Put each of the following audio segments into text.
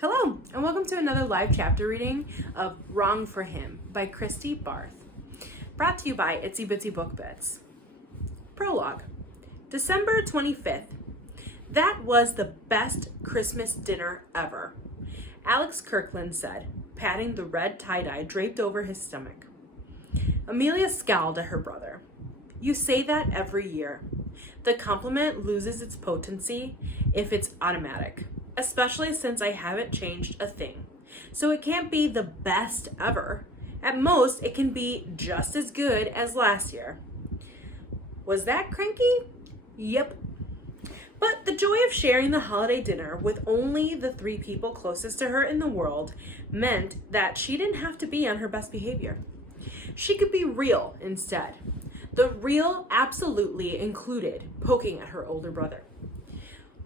Hello, and welcome to another live chapter reading of Wrong for Him by Christi, Barth. Brought to you by Itsy Bitsy Book Bits. Prologue. December 25th. That was the best Christmas dinner ever, Alex Kirkland said, patting the red tie-dye draped over his stomach. Amelia scowled at her brother. You say that every year. The compliment loses its potency if it's automatic, especially since I haven't changed a thing. So it can't be the best ever. At most, it can be just as good as last year. Was that cranky? Yep. But the joy of sharing the holiday dinner with only the 3 people closest to her in the world meant that she didn't have to be on her best behavior. She could be real instead. The real absolutely included poking at her older brother.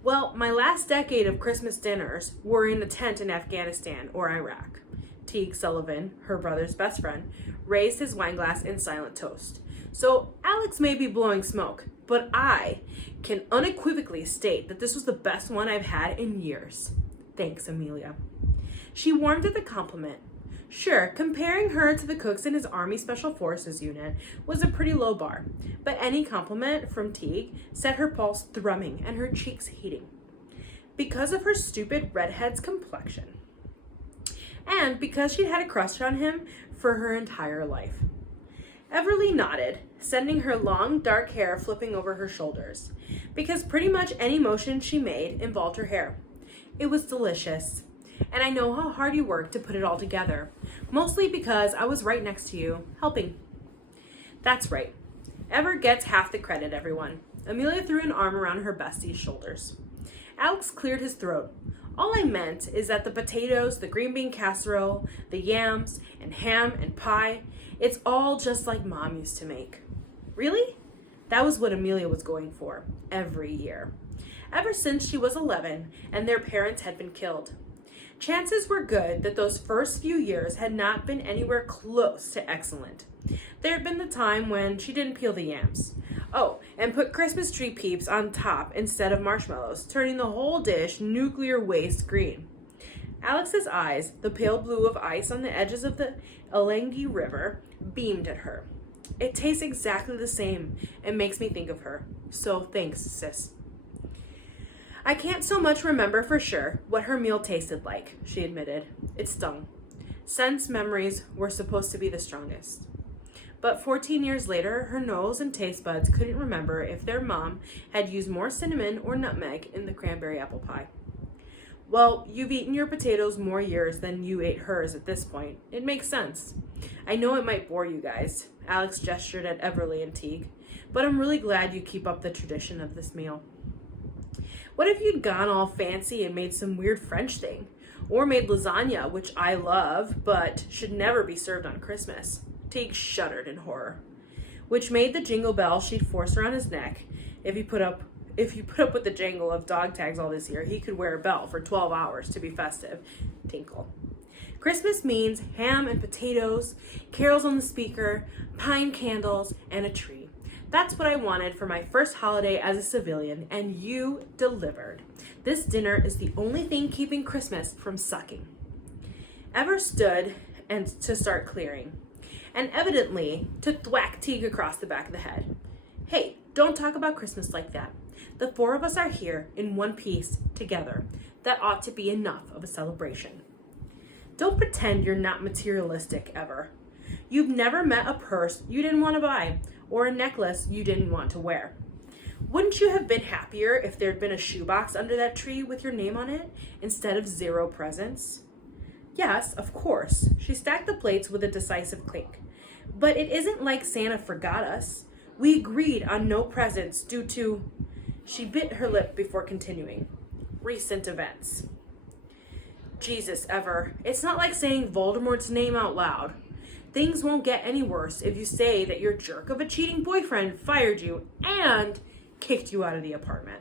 Well, my last decade of Christmas dinners were in a tent in Afghanistan or Iraq. Teague Sullivan, her brother's best friend, raised his wineglass in silent toast. So Alex may be blowing smoke, but I can unequivocally state that this was the best one I've had in years. Thanks, Amelia. She warmed at the compliment. Sure, comparing her to the cooks in his Army Special Forces unit was a pretty low bar, but any compliment from Teague set her pulse thrumming and her cheeks heating. Because of her stupid redhead's complexion. And because she'd had a crush on him for her entire life. Everly nodded, sending her long, dark hair flipping over her shoulders, because pretty much any motion she made involved her hair. It was delicious. And I know how hard you worked to put it all together, mostly because I was right next to you, helping. That's right. Ever gets half the credit, everyone. Amelia threw an arm around her bestie's shoulders. Alex cleared his throat. All I meant is that the potatoes, the green bean casserole, the yams, and ham and pie, it's all just like Mom used to make. Really? That was what Amelia was going for, every year. Ever since she was 11 and their parents had been killed. Chances were good that those first few years had not been anywhere close to excellent. There had been the time when she didn't peel the yams. Oh, and put Christmas tree peeps on top instead of marshmallows, turning the whole dish nuclear waste green. Alex's eyes, the pale blue of ice on the edges of the Elengi River, beamed at her. It tastes exactly the same and makes me think of her. So thanks, sis. I can't so much remember for sure what her meal tasted like, she admitted. It stung. Sense memories were supposed to be the strongest. But 14 years later, her nose and taste buds couldn't remember if their mom had used more cinnamon or nutmeg in the cranberry apple pie. Well, you've eaten your potatoes more years than you ate hers at this point. It makes sense. I know it might bore you guys, Alex gestured at Everly and Teague, but I'm really glad you keep up the tradition of this meal. What if you'd gone all fancy and made some weird French thing? Or made lasagna, which I love, but should never be served on Christmas. Teague shuddered in horror. Which made the jingle bell she'd force around his neck. If you put up with the jangle of dog tags all this year, he could wear a bell for 12 hours to be festive. Tinkle. Christmas means ham and potatoes, carols on the speaker, pine candles, and a tree. That's what I wanted for my first holiday as a civilian, and you delivered. This dinner is the only thing keeping Christmas from sucking. Ever stood and to start clearing, and evidently to thwack Teague across the back of the head. Hey, don't talk about Christmas like that. The 4 of us are here in one piece together. That ought to be enough of a celebration. Don't pretend you're not materialistic ever. You've never met a purse you didn't want to buy, or a necklace you didn't want to wear. Wouldn't you have been happier if there'd been a shoebox under that tree with your name on it instead of 0 presents? Yes, of course. She stacked the plates with a decisive clink. But it isn't like Santa forgot us. We agreed on no presents due to... She bit her lip before continuing. Recent events. Jesus, Ever, it's not like saying Voldemort's name out loud. Things won't get any worse if you say that your jerk of a cheating boyfriend fired you and kicked you out of the apartment.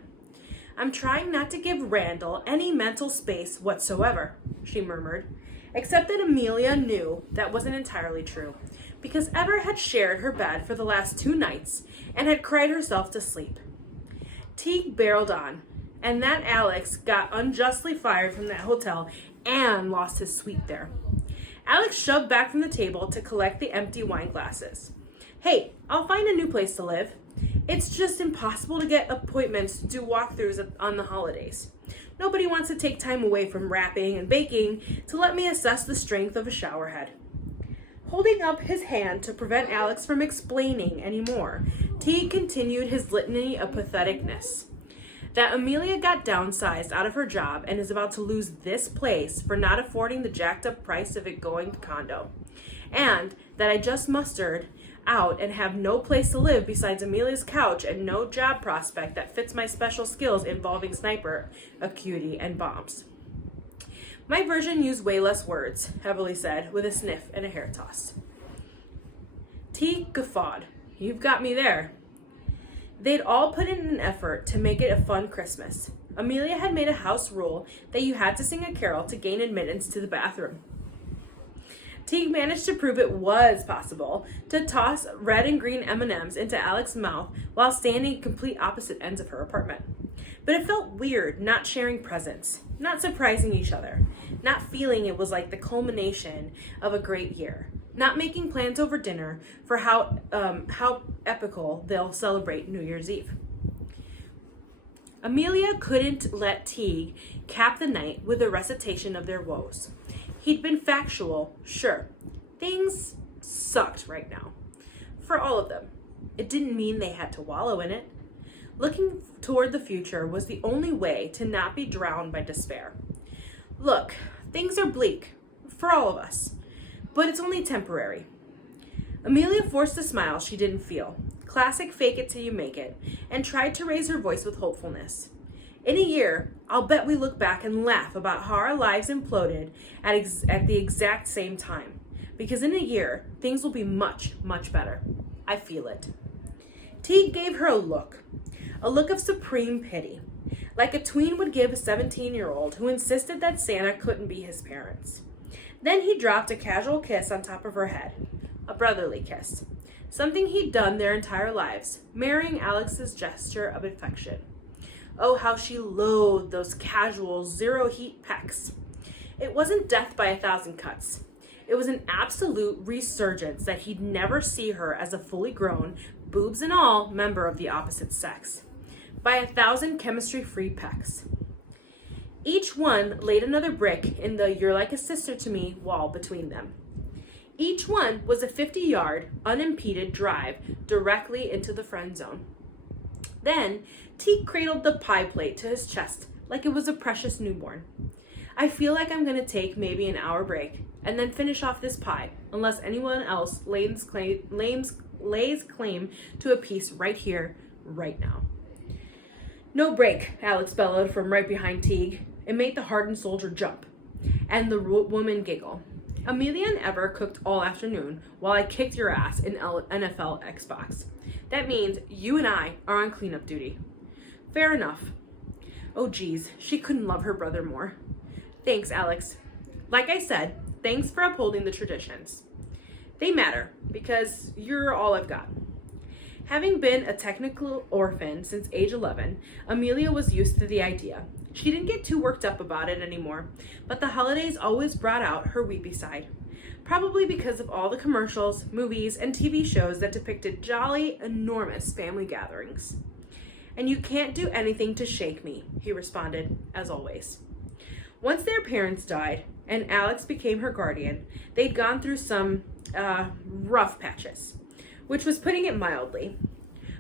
I'm trying not to give Randall any mental space whatsoever, she murmured, except that Amelia knew that wasn't entirely true, because Ever had shared her bed for the last 2 nights and had cried herself to sleep. Teague barreled on. and that Alex got unjustly fired from that hotel and lost his suite there. Alex shoved back from the table to collect the empty wine glasses. Hey, I'll find a new place to live. It's just impossible to get appointments to do walkthroughs on the holidays. Nobody wants to take time away from wrapping and baking to let me assess the strength of a showerhead. Holding up his hand to prevent Alex from explaining anymore, Teague continued his litany of patheticness. That Amelia got downsized out of her job and is about to lose this place for not affording the jacked up price of it going to condo. And that I just mustered out and have no place to live besides Amelia's couch and no job prospect that fits my special skills involving sniper acuity and bombs. My version used way less words, Heavily said, with a sniff and a hair toss. Teague guffawed. You've got me there. They'd all put in an effort to make it a fun Christmas. Amelia had made a house rule that you had to sing a carol to gain admittance to the bathroom. Teague managed to prove it was possible to toss red and green M&Ms into Alex's mouth while standing at complete opposite ends of her apartment. But it felt weird not sharing presents, not surprising each other, not feeling it was like the culmination of a great year, not making plans over dinner for how epical they'll celebrate New Year's Eve. Amelia couldn't let Teague cap the night with a recitation of their woes. He'd been factual, sure. Things sucked right now. For all of them. It didn't mean they had to wallow in it. Looking toward the future was the only way to not be drowned by despair. Look, things are bleak. For all of us. But it's only temporary. Amelia forced a smile she didn't feel. Classic fake it till you make it. And tried to raise her voice with hopefulness. In a year, I'll bet we look back and laugh about how our lives imploded at the exact same time. Because in a year, things will be much, much better. I feel it. Teague gave her a look of supreme pity, like a tween would give a 17-year-old who insisted that Santa couldn't be his parents. Then he dropped a casual kiss on top of her head, a brotherly kiss, something he'd done their entire lives, marrying Alex's gesture of affection. Oh, how she loathed those casual, zero-heat pecks. It wasn't death by 1,000 cuts. It was an absolute resurgence that he'd never see her as a fully grown, boobs and all, member of the opposite sex. By 1,000 chemistry-free pecks. Each one laid another brick in the "you're like a sister to me" wall between them. Each one was a 50-yard, unimpeded drive directly into the friend zone. Then, Teague cradled the pie plate to his chest like it was a precious newborn. I feel like I'm going to take maybe an hour break and then finish off this pie, unless anyone else lays claim to a piece right here, right now. No break, Alex bellowed from right behind Teague. It made the hardened soldier jump, and the woman giggle. Amelia and Ever cooked all afternoon while I kicked your ass in NFL Xbox. That means you and I are on cleanup duty. Fair enough. Oh geez, she couldn't love her brother more. Thanks, Alex. Like I said, thanks for upholding the traditions. They matter, because you're all I've got. Having been a technical orphan since age 11, Amelia was used to the idea. She didn't get too worked up about it anymore, but the holidays always brought out her weepy side. Probably because of all the commercials, movies, and TV shows that depicted jolly, enormous family gatherings. And you can't do anything to shake me, he responded, as always. Once their parents died, and Alex became her guardian, they'd gone through some rough patches, which was putting it mildly.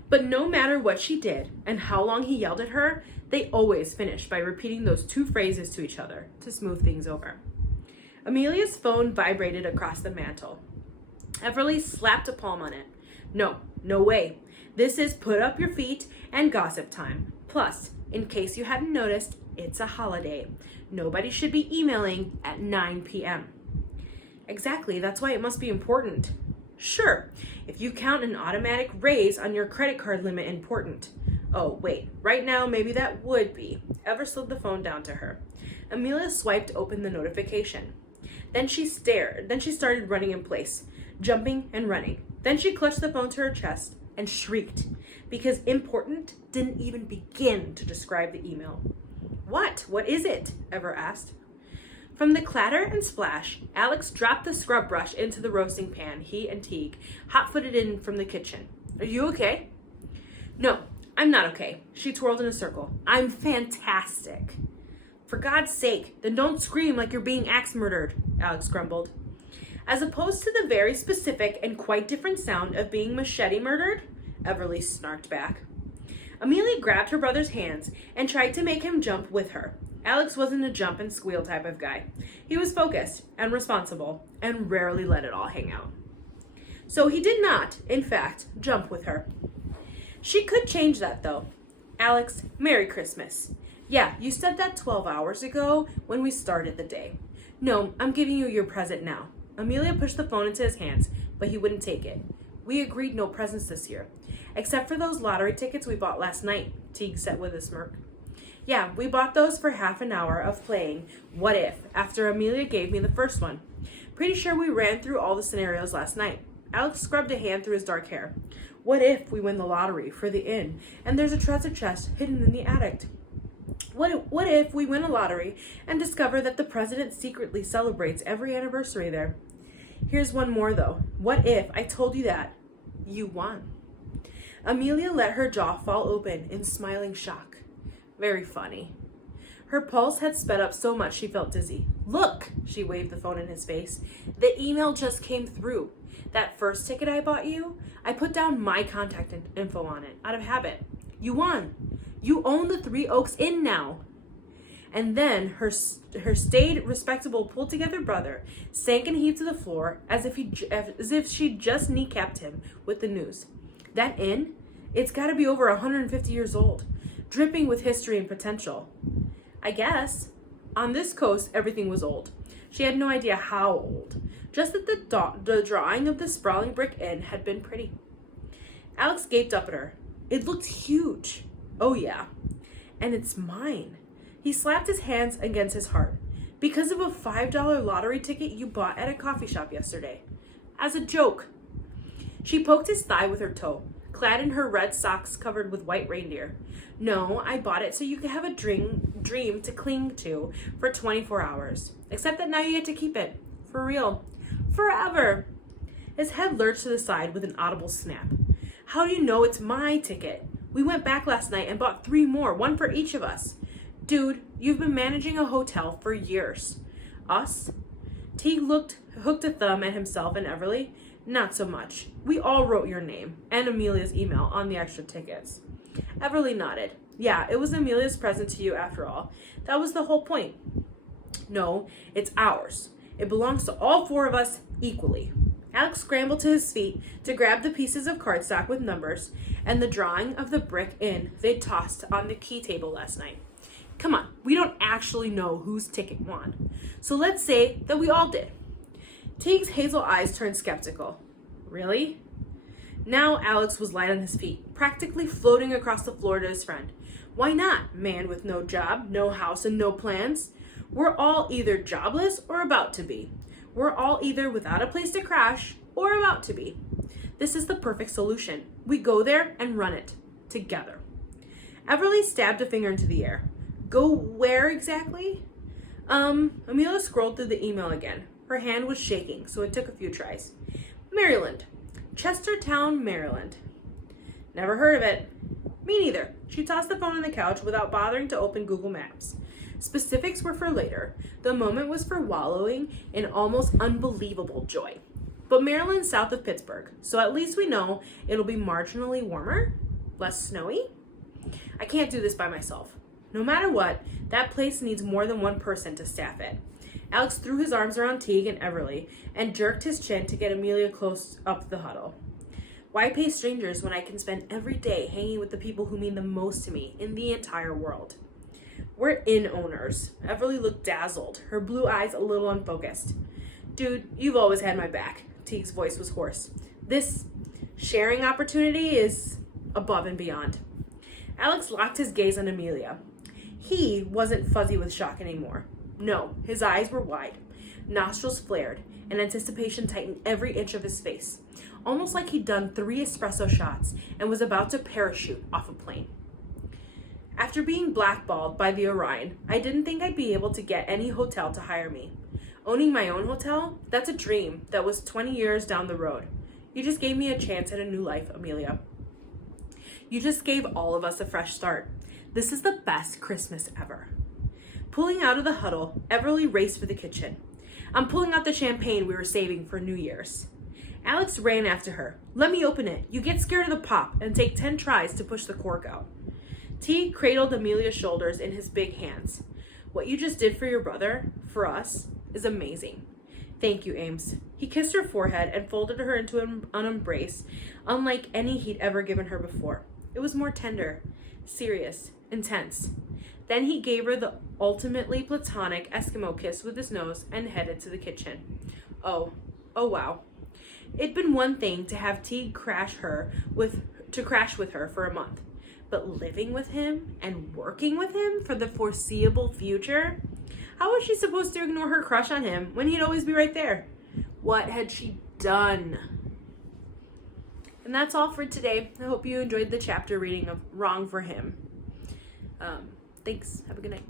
But no matter what she did and how long he yelled at her, they always finished by repeating those two phrases to each other to smooth things over. Amelia's phone vibrated across the mantel. Everly slapped a palm on it. No way. This is put up your feet and gossip time. Plus, in case you hadn't noticed, it's a holiday. Nobody should be emailing at 9 p.m. Exactly, that's why it must be important. Sure, if you count an automatic raise on your credit card limit important. Oh, wait, right now maybe that would be. Ever slid the phone down to her. Amelia swiped open the notification. Then she started running in place, jumping and running. Then she clutched the phone to her chest and shrieked because important didn't even begin to describe the email. What? What is it? Ever asked. From the clatter and splash, Alex dropped the scrub brush into the roasting pan he and Teague hot-footed in from the kitchen. Are you okay? No, I'm not okay. She twirled in a circle. I'm fantastic. For God's sake, then don't scream like you're being axe murdered, Alex grumbled. As opposed to the very specific and quite different sound of being machete murdered, Everly snarked back. Amelia grabbed her brother's hands and tried to make him jump with her. Alex wasn't a jump and squeal type of guy. He was focused and responsible and rarely let it all hang out. So he did not, in fact, jump with her. She could change that, though. Alex, Merry Christmas. Yeah, you said that 12 hours ago when we started the day. No, I'm giving you your present now. Amelia pushed the phone into his hands, but he wouldn't take it. We agreed no presents this year, except for those lottery tickets we bought last night, Teague said with a smirk. Yeah, we bought those for half an hour of playing What If after Amelia gave me the first one. Pretty sure we ran through all the scenarios last night. Alex scrubbed a hand through his dark hair. What if we win the lottery for the inn and there's a treasure chest hidden in the attic? What if we win a lottery and discover that the president secretly celebrates every anniversary there? Here's one more though. What if I told you that you won? Amelia let her jaw fall open in smiling shock. Very funny. Her pulse had sped up so much she felt dizzy. Look, she waved the phone in his face. The email just came through. That first ticket I bought you, I put down my contact info on it, out of habit. You won. You own the Three Oaks Inn now. And then her staid, respectable, pulled-together brother sank and heaved to the floor as if she'd just kneecapped him with the news. That inn, it's got to be over 150 years old, dripping with history and potential. I guess. On this coast, everything was old. She had no idea how old, just that the drawing of the sprawling brick inn had been pretty. Alex gaped up at her. It looked huge. Oh yeah. And it's mine. He slapped his hands against his heart. Because of a $5 lottery ticket you bought at a coffee shop yesterday. As a joke. She poked his thigh with her toe, clad in her red socks covered with white reindeer. No, I bought it so you could have a dream to cling to for 24 hours. Except that now you get to keep it. For real. Forever. His head lurched to the side with an audible snap. How do you know it's my ticket? We went back last night and bought 3 more, one for each of us. Dude, you've been managing a hotel for years. Us? Teague hooked a thumb at himself and Everly. Not so much. We all wrote your name and Amelia's email on the extra tickets. Everly nodded. Yeah, it was Amelia's present to you after all. That was the whole point. No, it's ours. It belongs to all 4 of us equally. Alex scrambled to his feet to grab the pieces of cardstock with numbers and the drawing of the brick inn they'd tossed on the key table last night. Come on, we don't actually know whose ticket won. So let's say that we all did. Teague's hazel eyes turned skeptical. Really? Now Alex was light on his feet, practically floating across the floor to his friend. Why not, man with no job, no house, and no plans? We're all either jobless or about to be. We're all either without a place to crash or about to be. This is the perfect solution. We go there and run it. Together. Everly stabbed a finger into the air. Go where exactly? Amelia scrolled through the email again. Her hand was shaking, so it took a few tries. Maryland. Chestertown, Maryland. Never heard of it. Me neither. She tossed the phone on the couch without bothering to open Google Maps. Specifics were for later. The moment was for wallowing in almost unbelievable joy. But Maryland's south of Pittsburgh, so at least we know it'll be marginally warmer, less snowy. I can't do this by myself. No matter what, that place needs more than one person to staff it. Alex threw his arms around Teague and Everly and jerked his chin to get Amelia close up the huddle. Why pay strangers when I can spend every day hanging with the people who mean the most to me in the entire world? We're inn owners. Everly looked dazzled, her blue eyes a little unfocused. Dude, you've always had my back. Teague's voice was hoarse. This sharing opportunity is above and beyond. Alex locked his gaze on Amelia. He wasn't fuzzy with shock anymore. No, his eyes were wide, nostrils flared, and anticipation tightened every inch of his face, almost like he'd done 3 espresso shots and was about to parachute off a plane. After being blackballed by the Orion, I didn't think I'd be able to get any hotel to hire me. Owning my own hotel, that's a dream that was 20 years down the road. You just gave me a chance at a new life, Amelia. You just gave all of us a fresh start. This is the best Christmas ever. Pulling out of the huddle, Everly raced for the kitchen. I'm pulling out the champagne we were saving for New Year's. Alex ran after her. Let me open it. You get scared of the pop and take 10 tries to push the cork out. T cradled Amelia's shoulders in his big hands. What you just did for your brother, for us, is amazing. Thank you, Ames. He kissed her forehead and folded her into an embrace, unlike any he'd ever given her before. It was more tender, serious, intense. Then he gave her the ultimately platonic Eskimo kiss with his nose and headed to the kitchen. Oh wow. It'd been one thing to have Teague crash with her for a month, but living with him and working with him for the foreseeable future? How was she supposed to ignore her crush on him when he'd always be right there? What had she done? And that's all for today. I hope you enjoyed the chapter reading of Wrong for Him. Thanks. Have a good night.